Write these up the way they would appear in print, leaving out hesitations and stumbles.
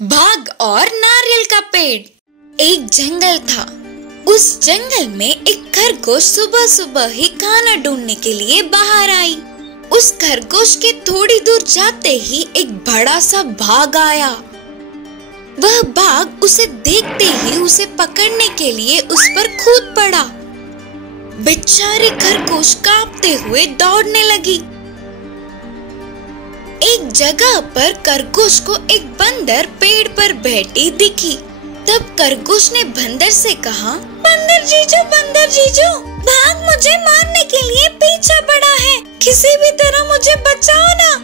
बाघ और नारियल का पेड़। एक जंगल था। उस जंगल में एक खरगोश सुबह सुबह ही खाना ढूंढने के लिए बाहर आई। उस खरगोश के थोड़ी दूर जाते ही एक बड़ा सा बाघ आया। वह बाघ उसे देखते ही उसे पकड़ने के लिए उस पर कूद पड़ा। बेचारी खरगोश कांपते हुए दौड़ने लगी। एक जगह पर खरगोश को एक बंदर पेड़ पर बैठी दिखी। तब खरगोश ने बंदर से कहा, बंदर जीजू, बाघ मुझे मारने के लिए पीछे पड़ा है, किसी भी तरह मुझे बचाओ ना।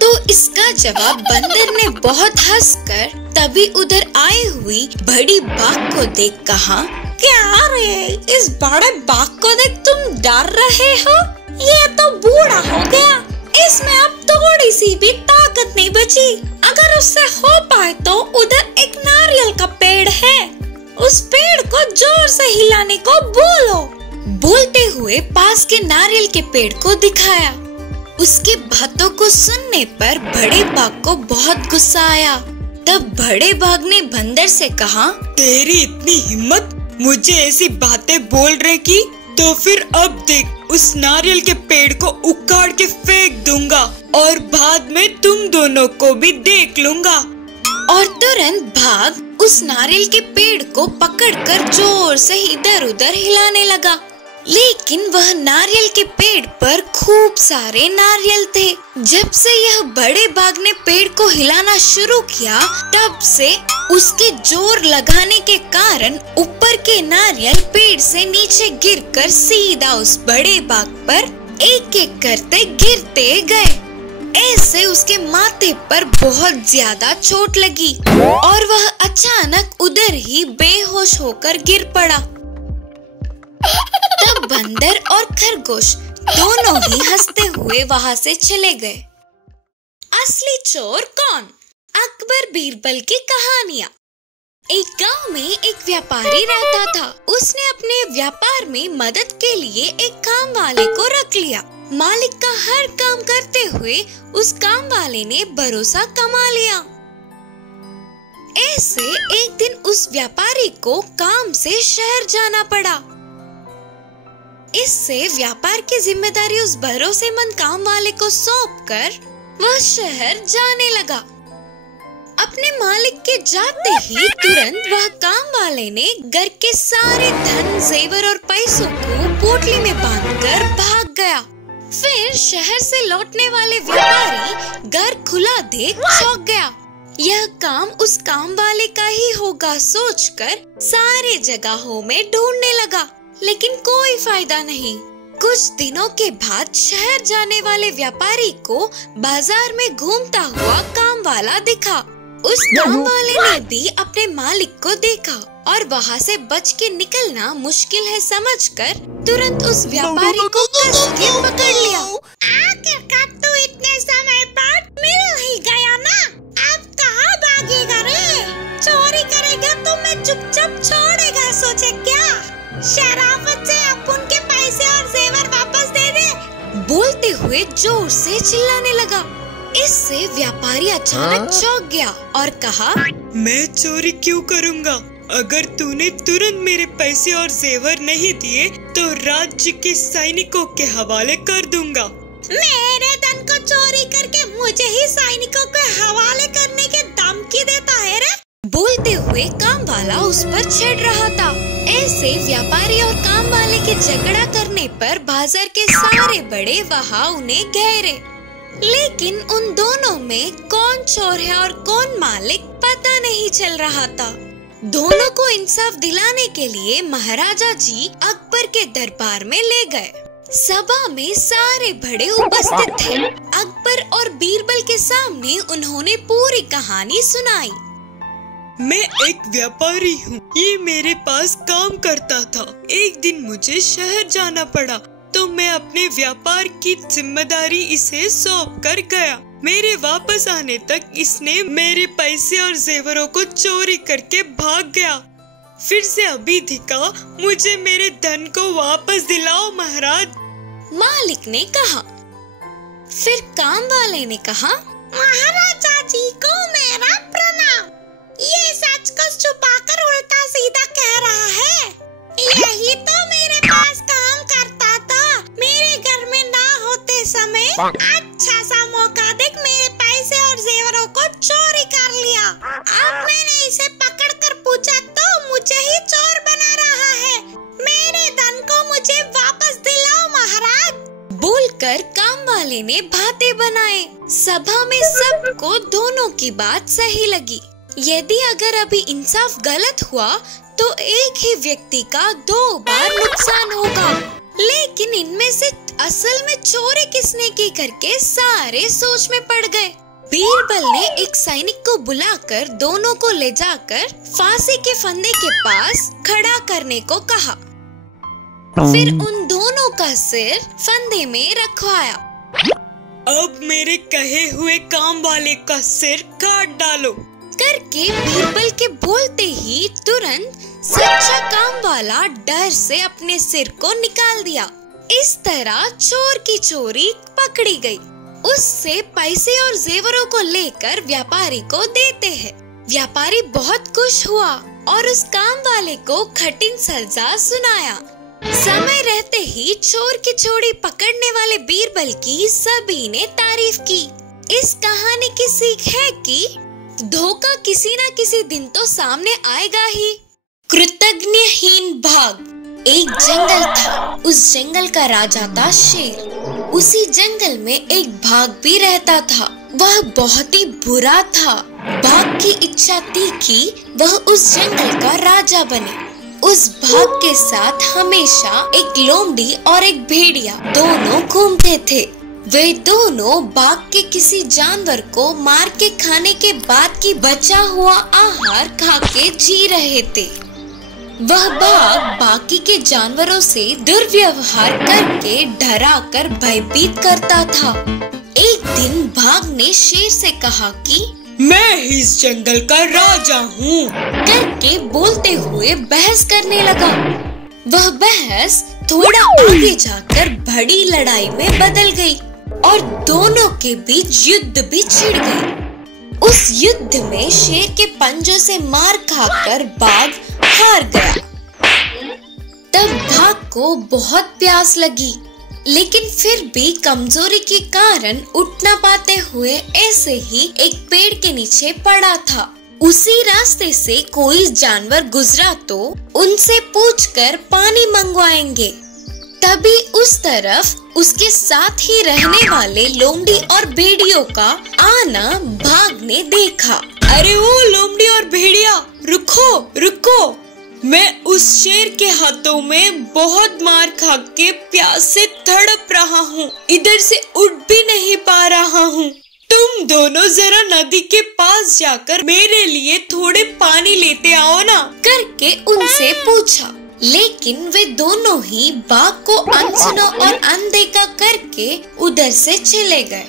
तो इसका जवाब बंदर ने बहुत हंसकर तभी उधर आई हुई बड़ी बाघ को देख कहा, क्या रे, इस बड़े बाघ को देख तुम डर रहे हो? ये तो बूढ़ा हो गया, इसमें अब थोड़ी सी भी ताकत नहीं बची। अगर उससे हो पाए तो उधर एक नारियल का पेड़ है, उस पेड़ को जोर से हिलाने को बोलो। बोलते हुए पास के नारियल के पेड़ को दिखाया। उसकी बातों को सुनने पर बड़े बाघ को बहुत गुस्सा आया। तब बड़े बाघ ने बंदर से कहा, तेरी इतनी हिम्मत मुझे ऐसी बातें बोल रहे की? तो फिर अब देख, उस नारियल के पेड़ को उखाड़ के फेंक दूंगा और बाद में तुम दोनों को भी देख लूंगा। और तुरंत बाघ उस नारियल के पेड़ को पकड़कर जोर से इधर उधर हिलाने लगा। लेकिन वह नारियल के पेड़ पर खूब सारे नारियल थे। जब से यह बड़े बाघ ने पेड़ को हिलाना शुरू किया, तब से उसके जोर लगाने के कारण ऊपर के नारियल पेड़ से नीचे गिरकर सीधा उस बड़े बाघ पर एक एक करते गिरते गए। ऐसे उसके माथे पर बहुत ज्यादा चोट लगी और वह अचानक उधर ही बेहोश होकर गिर पड़ा। तब बंदर और खरगोश दोनों ही हंसते हुए वहाँ से चले गए। असली चोर कौन? अकबर बीरबल की कहानियाँ। एक गांव में एक व्यापारी रहता था। उसने अपने व्यापार में मदद के लिए एक काम वाले को रख लिया। मालिक का हर काम करते हुए उस काम वाले ने भरोसा कमा लिया। ऐसे एक दिन उस व्यापारी को काम से शहर जाना पड़ा। इससे व्यापार की जिम्मेदारी उस भरोसेमंद काम वाले को सौंपकर वह शहर जाने लगा। अपने मालिक के जाते ही तुरंत वह काम वाले ने घर के सारे धन, जेवर और पैसों को पोटली में बांधकर भाग गया। फिर शहर से लौटने वाले व्यापारी घर खुला देख चौंक गया। यह काम उस काम वाले का ही होगा सोचकर सारे जगहों में ढूंढने लगा, लेकिन कोई फायदा नहीं। कुछ दिनों के बाद शहर जाने वाले व्यापारी को बाजार में घूमता हुआ काम वाला दिखा। उस काम वाले ने भी अपने मालिक को देखा और वहाँ से बच के निकलना मुश्किल है समझकर तुरंत उस व्यापारी को कस के पकड़ लिया। आखिरकार तू इतने समय बाद मिल ही गया ना, अब कहाँ भागेगा रे? चोरी करेगा तो मैं चुपचाप छोड़ेगा सोचे क्या? शराफत से अपन के पैसे और जेवर वापस दे दे। बोलते हुए जोर से चिल्लाने लगा। इससे व्यापारी अचानक चौंक गया और कहा, मैं चोरी क्यों करूँगा? अगर तूने तुरंत मेरे पैसे और जेवर नहीं दिए तो राज्य के सैनिकों के हवाले कर दूंगा। मेरे धन को चोरी करके मुझे ही सैनिकों के हवाले करने की धमकी देता है रे? बोलते हुए काम वाला उस पर चिढ़ रहा था। ऐसे व्यापारी और काम वाले के झगड़ा करने पर बाजार के सारे बड़े वहाँ उन्हें घेरे। लेकिन उन दोनों में कौन चोर है और कौन मालिक पता नहीं चल रहा था। दोनों को इंसाफ दिलाने के लिए महाराजा जी अकबर के दरबार में ले गए। सभा में सारे बड़े उपस्थित थे। अकबर और बीरबल के सामने उन्होंने पूरी कहानी सुनाई। मैं एक व्यापारी हूँ, ये मेरे पास काम करता था। एक दिन मुझे शहर जाना पड़ा तो मैं अपने व्यापार की जिम्मेदारी इसे सौंप कर गया। मेरे वापस आने तक इसने मेरे पैसे और जेवरों को चोरी करके भाग गया। फिर से अभी दिखा, मुझे मेरे धन को वापस दिलाओ महाराज। मालिक ने कहा। फिर काम वाले ने कहा, महाराजा जी को मेरा प्रणाम। अच्छा सा मौका देख मेरे पैसे और जेवरों को चोरी कर लिया। अब मैंने इसे पकड़कर पूछा तो मुझे ही चोर बना रहा है। मेरे धन को मुझे वापस दिलाओ महाराज। बोलकर काम वाले ने भाते बनाए। सभा में सबको दोनों की बात सही लगी। यदि अगर अभी इंसाफ गलत हुआ तो एक ही व्यक्ति का 2 बार नुकसान होगा। लेकिन इनमें से असल में चोरी किसने की करके सारे सोच में पड़ गए। बीरबल ने एक सैनिक को बुलाकर दोनों को ले जाकर फांसी के फंदे के पास खड़ा करने को कहा। फिर उन दोनों का सिर फंदे में रखवाया। अब मेरे कहे हुए काम वाले का सिर काट डालो करके बीरबल के बोलते ही तुरंत सच्चा काम वाला डर से अपने सिर को निकाल दिया। इस तरह चोर की चोरी पकड़ी गई। उससे पैसे और जेवरों को लेकर व्यापारी को देते हैं। व्यापारी बहुत खुश हुआ और उस काम वाले को कठिन सजा सुनाया। समय रहते ही चोर की चोरी पकड़ने वाले बीरबल की सभी ने तारीफ की। इस कहानी की सीख है कि धोखा किसी न किसी दिन तो सामने आएगा ही। कृतज्ञहीन भाग। एक जंगल था। उस जंगल का राजा था शेर। उसी जंगल में एक भाग भी रहता था। वह बहुत ही बुरा था। भाग की इच्छा थी कि वह उस जंगल का राजा बने। उस भाग के साथ हमेशा एक लोमड़ी और एक भेड़िया दोनों घूमते थे। वे दोनों बाघ के किसी जानवर को मार के खाने के बाद की बचा हुआ आहार खा के जी रहे थे। वह बाघ बाकी के जानवरों से दुर्व्यवहार करके डरा कर भयभीत करता था। एक दिन बाघ ने शेर से कहा कि मैं इस जंगल का राजा हूँ करके बोलते हुए बहस करने लगा। वह बहस थोड़ा आगे जाकर बड़ी लड़ाई में बदल गई और दोनों के बीच युद्ध भी छिड़ गई। उस युद्ध में शेर के पंजों से मार खाकर बाघ हार गया। तब बाघ को बहुत प्यास लगी, लेकिन फिर भी कमजोरी के कारण उठ न पाते हुए ऐसे ही एक पेड़ के नीचे पड़ा था। उसी रास्ते से कोई जानवर गुजरा तो उनसे पूछकर पानी मंगवाएंगे। तभी उस तरफ उसके साथ ही रहने वाले लोमड़ी और भेड़ियों का आना बाघ ने देखा। अरे ओ लोमड़ी और भेड़िया, रुको रुको, मैं उस शेर के हाथों में बहुत मार खा के प्यास से तड़प रहा हूँ। इधर से उठ भी नहीं पा रहा हूँ। तुम दोनों जरा नदी के पास जाकर मेरे लिए थोड़े पानी लेते आओ ना करके उनसे पूछा। लेकिन वे दोनों ही बाघ को अनसुना और अनदेखा करके उधर से चले गए।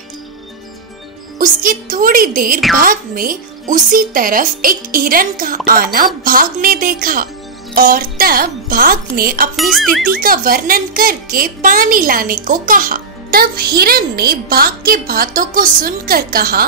उसकी थोड़ी देर बाद में उसी तरफ एक हिरन का आना बाघ ने देखा और तब बाघ ने अपनी स्थिति का वर्णन करके पानी लाने को कहा। तब हिरन ने बाघ के बातों को सुनकर कहा,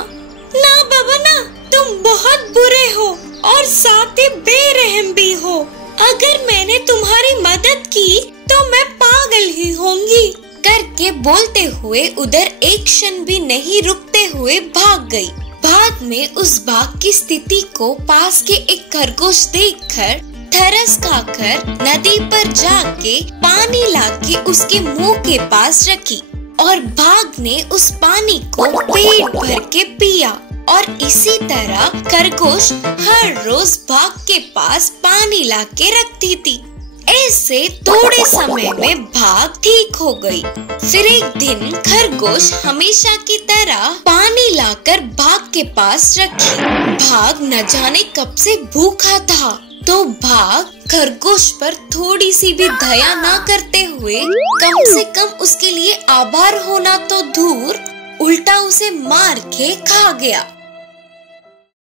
ना बाबा ना, तुम बहुत बुरे हो और साथ ही बेरहम भी हो। अगर मैंने तुम्हारी मदद की तो मैं पागल ही होंगी करके बोलते हुए उधर एक क्षण भी नहीं रुकते हुए भाग गई। बाद में उस बाघ की स्थिति को पास के एक खरगोश देखकर तरस खाकर नदी पर जाके पानी लाके उसके मुंह के पास रखी और बाघ ने उस पानी को पेट भर के पिया। और इसी तरह खरगोश हर रोज बाघ के पास पानी लाके रखती थी। ऐसे थोड़े समय में बाघ ठीक हो गई। फिर एक दिन खरगोश हमेशा की तरह पानी लाकर बाघ के पास रखी। बाघ न जाने कब से भूखा था, तो बाघ खरगोश पर थोड़ी सी भी दया न करते हुए कम से कम उसके लिए आभार होना तो दूर उल्टा उसे मार के खा गया।